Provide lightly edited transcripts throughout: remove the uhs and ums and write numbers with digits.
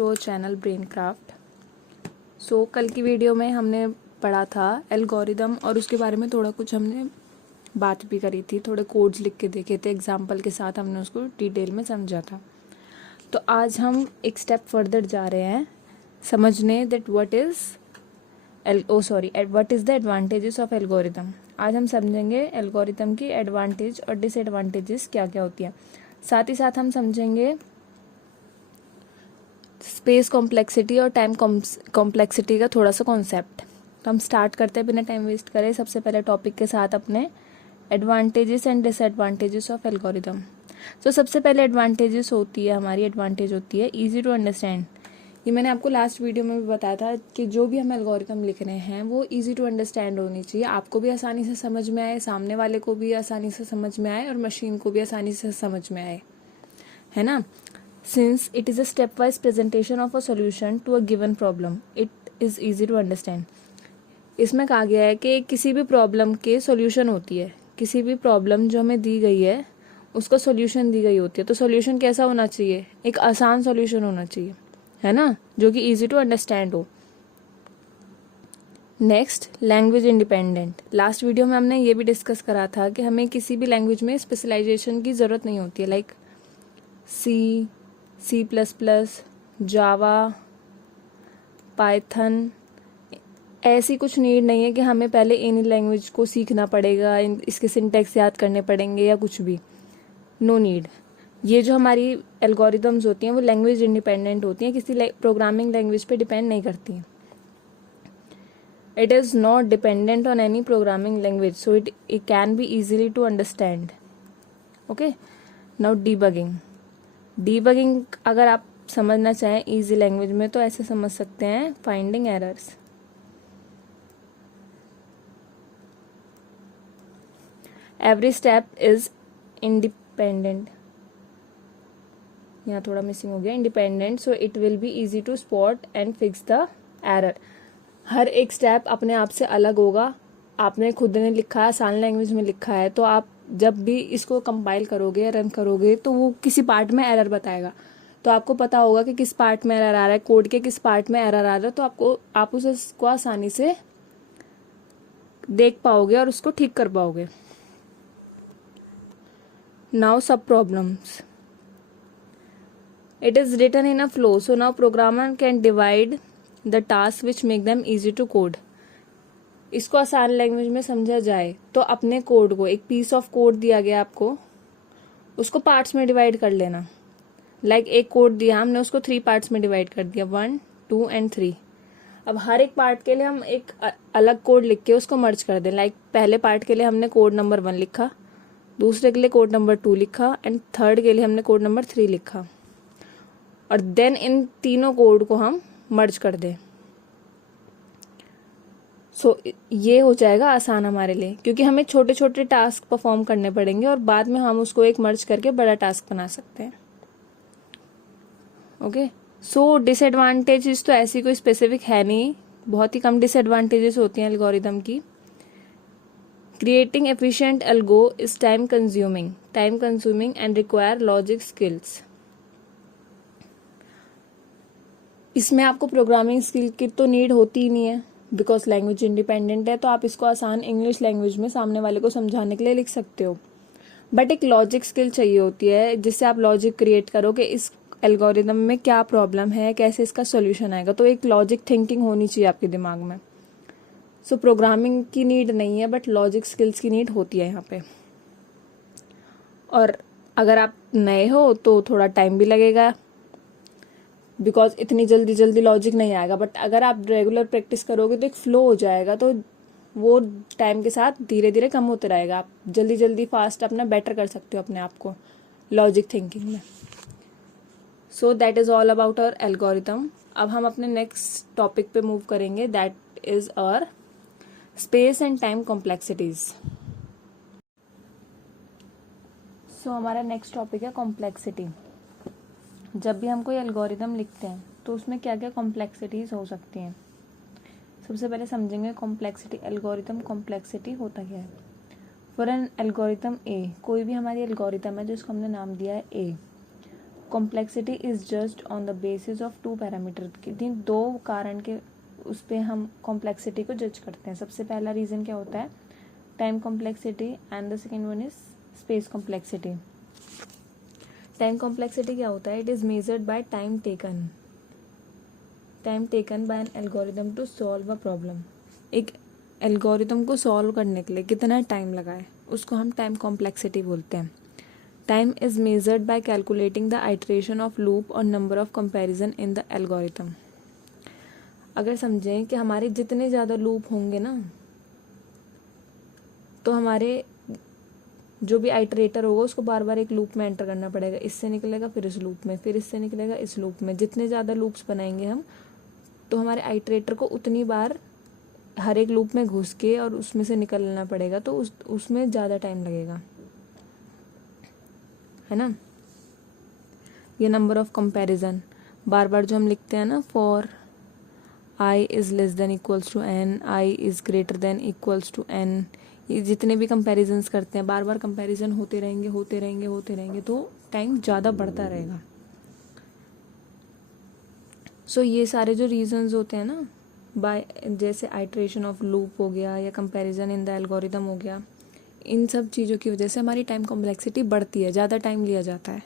To our channel Brain Craft. So कल की video में हमने पढ़ा था एल्गोरिदम और उसके बारे में थोड़ा कुछ हमने बात भी करी थी, थोड़े कोड्स लिख के देखे थे, एग्जाम्पल के साथ हमने उसको डिटेल में समझा था। तो आज हम एक स्टेप फर्दर जा रहे हैं समझने that what is the advantages of algorithm. आज हम समझेंगे एल्गोरिदम की एडवांटेज और डिसएडवांटेजेस क्या क्या होती हैं। साथ ही साथ हम समझेंगे स्पेस कॉम्प्लेक्सिटी और टाइम कॉम्प्लेक्सिटी का थोड़ा सा कॉन्सेप्ट। तो हम स्टार्ट करते हैं बिना टाइम वेस्ट करें सबसे पहले टॉपिक के साथ अपने advantages and disadvantages of algorithm. तो सबसे पहले एडवांटेज होती है इजी टू अंडरस्टैंड। ये मैंने आपको लास्ट वीडियो में भी बताया था कि जो भी हम एल्गोरिदम लिख रहे हैं वो इजी टू अंडरस्टैंड होनी चाहिए, आपको भी आसानी से समझ में आए, सामने वाले को भी आसानी से समझ में आए और मशीन को भी आसानी से समझ में आए, है ना। Since it is a stepwise presentation of a solution to a given problem, it is easy to understand. इसमें कहा गया है कि किसी भी प्रॉब्लम के सॉल्यूशन होती है, किसी भी प्रॉब्लम जो हमें दी गई है उसका सॉल्यूशन दी गई होती है। तो सॉल्यूशन कैसा होना चाहिए? एक आसान सॉल्यूशन होना चाहिए, है ना, जो कि इजी टू अंडरस्टैंड हो। Next, language independent. Last video में हमने ये भी डिस्कस करा था कि हमें किसी भी लैंग्वेज में स्पेशलाइजेशन की ज़रूरत नहीं होती है, लाइक C++, जावा, पाइथन, ऐसी कुछ नीड नहीं है कि हमें पहले इन लैंग्वेज को सीखना पड़ेगा, इसके सिंटेक्स याद करने पड़ेंगे या कुछ भी। No need. ये जो हमारी एल्गोरिदम्स होती हैं वो लैंग्वेज इंडिपेंडेंट होती हैं, किसी प्रोग्रामिंग लैंग्वेज पे डिपेंड नहीं करती हैं। It is not dependent on any programming language, so it can be easily to understand. Okay, now debugging अगर आप समझना चाहें इजी लैंग्वेज में तो ऐसे समझ सकते हैं, finding errors. Every step is independent, यहाँ थोड़ा मिसिंग हो गया, independent, so it will be easy to spot and fix the error. हर एक स्टेप अपने आप से अलग होगा। आपने खुद ने लिखा है, आसान लैंग्वेज में लिखा है, तो आप जब भी इसको कंपाइल करोगे या रन करोगे तो वो किसी पार्ट में एरर बताएगा, तो आपको पता होगा कि किस पार्ट में एरर आ रहा है, कोड के किस पार्ट में एरर आ रहा है, तो आप उसको आसानी से देख पाओगे और उसको ठीक कर पाओगे। नाउ सब problems, it is written in a flow, so now programmer can divide the task which make them easy to code. इसको आसान लैंग्वेज में समझा जाए तो अपने कोड को, एक पीस ऑफ कोड दिया गया आपको, उसको पार्ट्स में डिवाइड कर लेना। लाइक एक कोड दिया हमने, उसको 3 पार्ट्स में डिवाइड कर दिया, 1, 2 एंड 3। अब हर एक पार्ट के लिए हम एक अलग कोड लिख के उसको मर्ज कर दें। लाइक पहले पार्ट के लिए हमने कोड नंबर 1 लिखा, दूसरे के लिए कोड नंबर 2 लिखा एंड थर्ड के लिए हमने कोड नंबर 3 लिखा, और देन इन तीनों कोड को हम मर्ज कर दें। सो ये हो जाएगा आसान हमारे लिए, क्योंकि हमें छोटे छोटे टास्क परफॉर्म करने पड़ेंगे और बाद में हम उसको एक मर्ज करके बड़ा टास्क बना सकते हैं। ओके, सो डिसएडवांटेजेस तो ऐसी कोई स्पेसिफिक है नहीं, बहुत ही कम डिसएडवांटेजेस होती हैं एल्गोरिदम की। Creating efficient algo is time consuming and require logic skills. इसमें आपको प्रोग्रामिंग स्किल की तो नीड होती ही नहीं है, बिकॉज लैंग्वेज इंडिपेंडेंट है, तो आप इसको आसान इंग्लिश लैंग्वेज में सामने वाले को समझाने के लिए लिख सकते हो। बट एक लॉजिक स्किल चाहिए होती है, जिससे आप लॉजिक क्रिएट करो कि इस एल्गोरिदम में क्या प्रॉब्लम है, कैसे इसका सॉल्यूशन आएगा। तो एक लॉजिक थिंकिंग होनी चाहिए आपके दिमाग में। सो प्रोग्रामिंग की नीड नहीं है, बट लॉजिक स्किल्स की नीड होती है यहाँ पे। और अगर आप नए हो तो थोड़ा टाइम भी लगेगा, बिकॉज इतनी जल्दी लॉजिक नहीं आएगा। बट अगर आप रेगुलर प्रैक्टिस करोगे तो एक फ्लो हो जाएगा, तो वो टाइम के साथ धीरे धीरे कम होते रहेगा। आप जल्दी फास्ट अपना बेटर कर सकते हो अपने आप को लॉजिक थिंकिंग में। So that is all about our algorithm. अब हम अपने नेक्स्ट टॉपिक पे मूव करेंगे, that is our space and time complexities. So हमारा नेक्स्ट टॉपिक है कॉम्प्लेक्सिटी। जब भी हम कोई एल्गोरिदम लिखते हैं तो उसमें क्या क्या कॉम्प्लेक्सिटीज़ हो सकती हैं। सबसे पहले समझेंगे कॉम्प्लेक्सिटी, एल्गोरिदम कॉम्प्लेक्सिटी होता क्या है। फॉर एन एल्गोरिदम ए, कोई भी हमारी एल्गोरिदम है जिसको हमने नाम दिया है A, complexity is just on the basis of two parameter, कितनी दो कारण के उस पर हम कॉम्प्लेक्सिटी को जज करते हैं. सबसे पहला रीज़न क्या होता है, time complexity, and the second one is space complexity. Time complexity क्या होता है, it is measured by time taken by an algorithm to solve a problem. एक एल्गोरिदम को सॉल्व करने के लिए कितना टाइम लगा है, उसको हम टाइम कॉम्प्लेक्सिटी बोलते हैं. Time is measured by calculating the iteration of loop और number of comparison in the algorithm. अगर समझें कि हमारे जितने ज़्यादा लूप होंगे ना, तो हमारे जो भी आइट्रेटर होगा उसको बार बार एक लूप में एंटर करना पड़ेगा. इससे निकलेगा फिर इस लूप में, फिर इससे निकलेगा इस लूप में. जितने ज़्यादा लूप्स बनाएंगे हम, तो हमारे आइट्रेटर को उतनी बार हर एक लूप में घुस के और उसमें से निकलना पड़ेगा, तो उसमें ज़्यादा टाइम लगेगा, है ना. ये नंबर ऑफ कंपैरिजन बार बार जो हम लिखते हैं ना, for i is less than equals to n, i is greater than equals to n, ये जितने भी कंपैरिजन्स करते हैं बार बार कंपैरिजन होते रहेंगे, तो टाइम ज़्यादा बढ़ता रहेगा. सो ये सारे जो रीजंस होते हैं ना, बाय जैसे आइट्रेशन ऑफ लूप हो गया या कंपैरिजन इन द एल्गोरिदम हो गया, इन सब चीज़ों की वजह से हमारी टाइम कॉम्प्लेक्सिटी बढ़ती है, ज़्यादा टाइम लिया जाता है.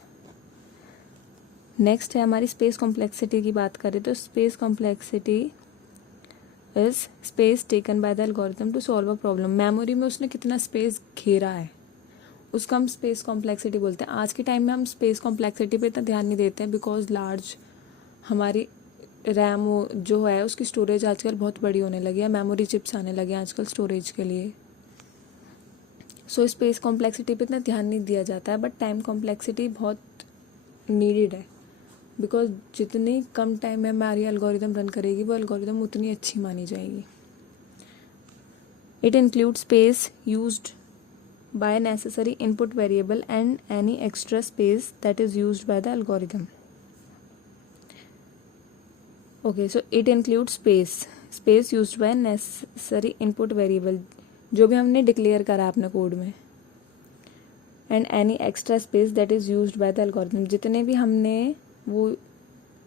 नेक्स्ट है हमारी स्पेस कॉम्प्लेक्सिटी की बात करें तो space complexity is space taken by the algorithm to solve a problem. Memory में उसने कितना स्पेस घेरा है, उसका हम स्पेस कॉम्प्लेक्सिटी बोलते हैं. आज के टाइम में हम स्पेस कॉम्प्लेक्सिटी पे इतना ध्यान नहीं देते हैं, बिकॉज लार्ज हमारी रैम जो है उसकी स्टोरेज आजकल बहुत बड़ी होने लगी है, मेमोरी चिप्स आने लगे हैं आजकल स्टोरेज के लिए. सो स्पेस कॉम्प्लेक्सिटी पे इतना ध्यान नहीं दिया जाता है, बट टाइम कॉम्प्लेक्सिटी बहुत नीडेड है, बिकॉज जितनी कम टाइम में हमारी एल्गोरिदम रन करेगी वो एल्गोरिदम उतनी अच्छी मानी जाएगी. It include space used by necessary input variable and any extra space that is used by the algorithm. Okay, so it include space used by necessary input variable, जो भी हमने declare करा अपने कोड में, and any extra space that is used by the algorithm. जितने भी हमने वो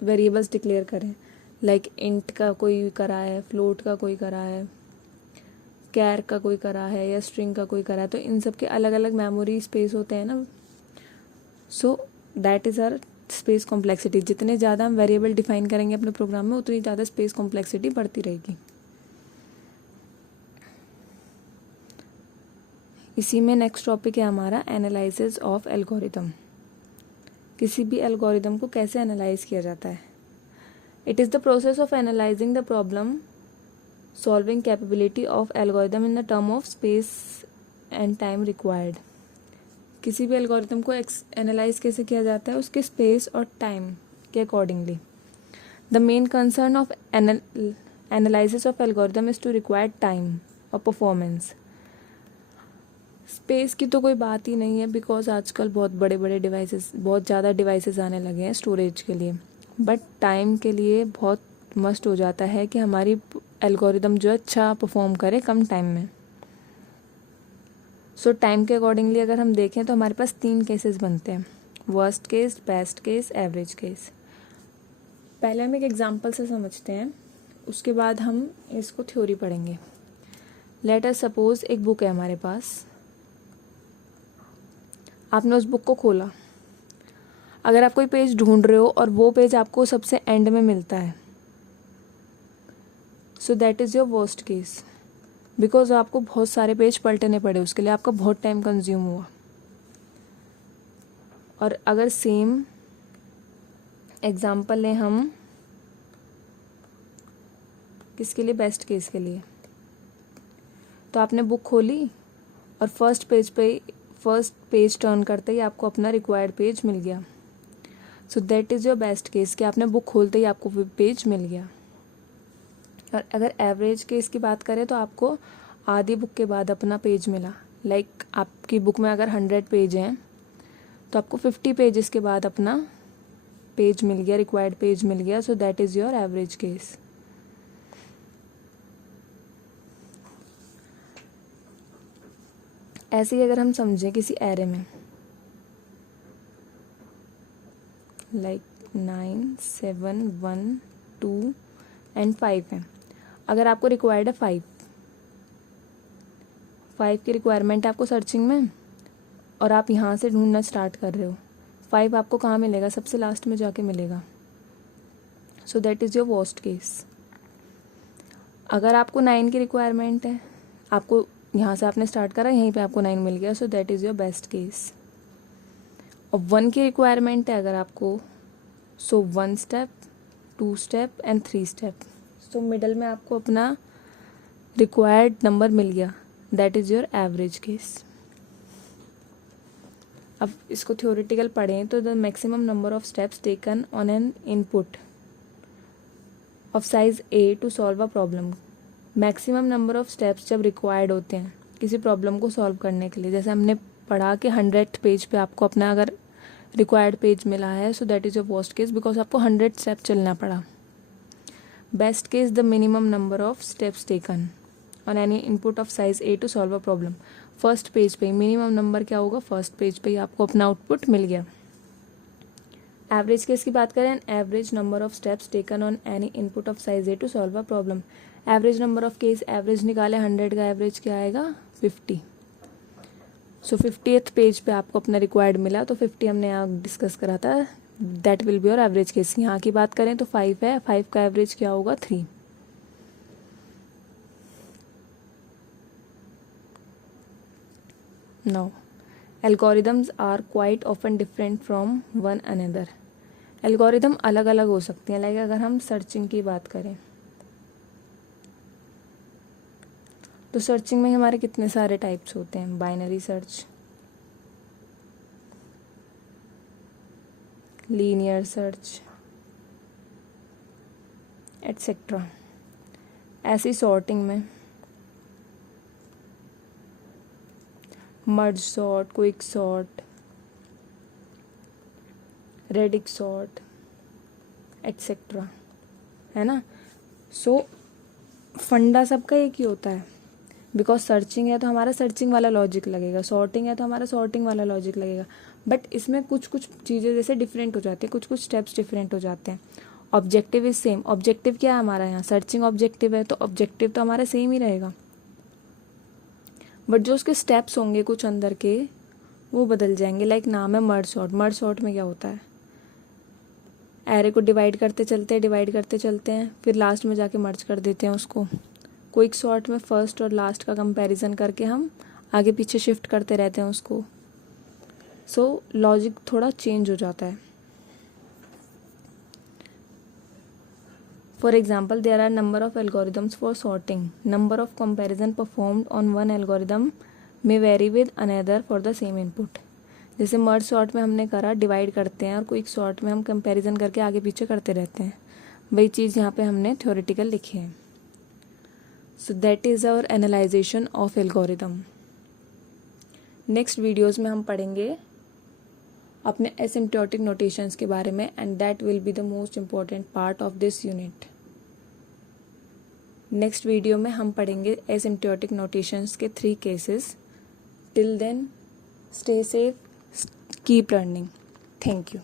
वेरिएबल्स डिक्लेयर करें, लाइक इंट का कोई करा है, फ्लोट का कोई करा है, कैर का कोई करा है या स्ट्रिंग का कोई करा है, तो इन सब के अलग अलग मेमोरी स्पेस होते हैं ना. So that is our space complexity. जितने ज़्यादा हम वेरिएबल डिफाइन करेंगे अपने प्रोग्राम में, उतनी ज़्यादा स्पेस कॉम्प्लेक्सिटी बढ़ती रहेगी. इसी में नेक्स्ट टॉपिक है हमारा एनालिसिस ऑफ एल्गोरिदम. किसी भी एल्गोरिदम को कैसे एनालाइज किया जाता है. It is the process of analysing the problem solving capability of algorithm in the term of space and time required. किसी भी एल्गोरिदम को एनालाइज कैसे किया जाता है, उसके स्पेस और टाइम के accordingly. The main concern of analysis of algorithm is to required time और परफॉर्मेंस. स्पेस की तो कोई बात ही नहीं है, बिकॉज आजकल बहुत बड़े बड़े डिवाइसेस, बहुत ज़्यादा डिवाइसेस आने लगे हैं स्टोरेज के लिए. बट टाइम के लिए बहुत मस्ट हो जाता है कि हमारी एल्गोरिदम जो अच्छा परफॉर्म करे कम टाइम में. सो टाइम के अकॉर्डिंगली अगर हम देखें तो हमारे पास 3 केसेस बनते हैं, worst case, best case, average case. पहले हम एक एग्जांपल से समझते हैं, उसके बाद हम इसको थ्योरी पढ़ेंगे. लेट अस सपोज एक बुक है हमारे पास, आपने उस बुक को खोला. अगर आप कोई पेज ढूंढ रहे हो और वो पेज आपको सबसे एंड में मिलता है, so that is your worst case, because आपको बहुत सारे पेज पलटने पड़े, उसके लिए आपका बहुत टाइम कंज्यूम हुआ. और अगर सेम एग्जाम्पल लें हम किसके लिए, बेस्ट केस के लिए, तो आपने बुक खोली और फर्स्ट पेज टर्न करते ही आपको अपना रिक्वायर्ड पेज मिल गया. So that is your best case कि आपने बुक खोलते ही आपको पेज मिल गया. और अगर एवरेज केस की बात करें तो आपको आधी बुक के बाद अपना पेज मिला. लाइक आपकी बुक में अगर 100 पेज हैं तो आपको 50 पेजेस के बाद अपना पेज मिल गया, रिक्वायर्ड पेज मिल गया. So that is your average case. ऐसे ही अगर हम समझें किसी एरे में, लाइक 9, 7, 1, 2 एंड 5 है। अगर आपको रिक्वायर्ड है 5 की रिक्वायरमेंट है आपको सर्चिंग में, और आप यहाँ से ढूंढना स्टार्ट कर रहे हो, 5 आपको कहाँ मिलेगा? सबसे लास्ट में जाके मिलेगा। सो that is your worst case. अगर आपको 9 की रिक्वायरमेंट है, आपको यहाँ से आपने स्टार्ट करा, यहीं पे आपको 9 मिल गया, so that is your best case. और 1 की रिक्वायरमेंट है अगर आपको, so 1 step, 2 step and 3 step. So middle में आपको अपना रिक्वायर्ड नंबर मिल गया, that is your average case. अब इसको थ्योरेटिकल पढ़ें तो the maximum number of steps taken on an input of size a to solve a problem. Maximum number of steps जब रिक्वायर्ड होते हैं किसी प्रॉब्लम को सॉल्व करने के लिए, जैसे हमने पढ़ा कि 100 पेज पे आपको अपना अगर रिक्वायर्ड पेज मिला है, so that is your worst case because आपको 100 स्टेप चलना पड़ा। Best case the minimum number of steps taken on any input of size a to solve a problem. First page पे मिनिमम नंबर क्या होगा? First page पे ही आपको अपना output मिल गया। एवरेज केस की बात करें, average number of steps taken on any input of size a to solve a problem. Average number of case, average निकाले, 100 का एवरेज क्या आएगा? 50। सो 50th पेज पे आपको अपना रिक्वायर्ड मिला, तो 50 हमने यहाँ डिस्कस करा था, that will be your average case. यहाँ की बात करें तो 5 है, 5 का एवरेज क्या होगा? 3। Now, algorithms are quite often different from one another. Algorithm अलग अलग हो सकती हैं। लाइक अगर हम सर्चिंग की बात करें तो सर्चिंग में हमारे कितने सारे टाइप्स होते हैं? Binary search, linear search etcetera. ऐसी सॉर्टिंग में merge sort, quick sort, radix sort etcetera, है ना। सो फंडा सबका एक ही होता है, बिकॉज सर्चिंग है तो हमारा सर्चिंग वाला लॉजिक लगेगा, सॉर्टिंग है तो हमारा सॉर्टिंग वाला लॉजिक लगेगा। बट इसमें कुछ कुछ चीज़ें जैसे डिफरेंट हो जाती है, कुछ कुछ स्टेप्स डिफरेंट हो जाते हैं। Objective is same. ऑब्जेक्टिव क्या है हमारा? यहाँ सर्चिंग ऑब्जेक्टिव है, तो ऑब्जेक्टिव तो हमारा सेम ही रहेगा, बट जो उसके स्टेप्स होंगे कुछ अंदर के वो बदल जाएंगे। लाइक नाम है मर्ज सॉर्ट। मर्ज सॉर्ट में क्या होता है? एरे को डिवाइड करते चलते हैं, फिर लास्ट में जाके मर्ज कर देते हैं उसको। क्विक सॉर्ट में फर्स्ट और लास्ट का कंपैरिजन करके हम आगे पीछे शिफ्ट करते रहते हैं उसको। सो लॉजिक थोड़ा चेंज हो जाता है। For example, there are number of algorithms for sorting. Number of comparison performed on one algorithm may vary with another for the same input. जैसे मर्ज सॉर्ट में हमने करा, डिवाइड करते हैं, और क्विक सॉर्ट में हम कंपैरिजन करके आगे पीछे करते रहते हैं। वही चीज़ यहाँ पे हमने थ्योरेटिकल लिखी है। So that is our analyzation of algorithm. Next videos में हम पढ़ेंगे अपने एसिम्प्टोटिक नोटेशंस के बारे में, and that will be the most important part of this unit. Next video में हम पढ़ेंगे एसिम्प्टोटिक नोटेशंस के 3 cases. Till then stay safe, keep learning. Thank you.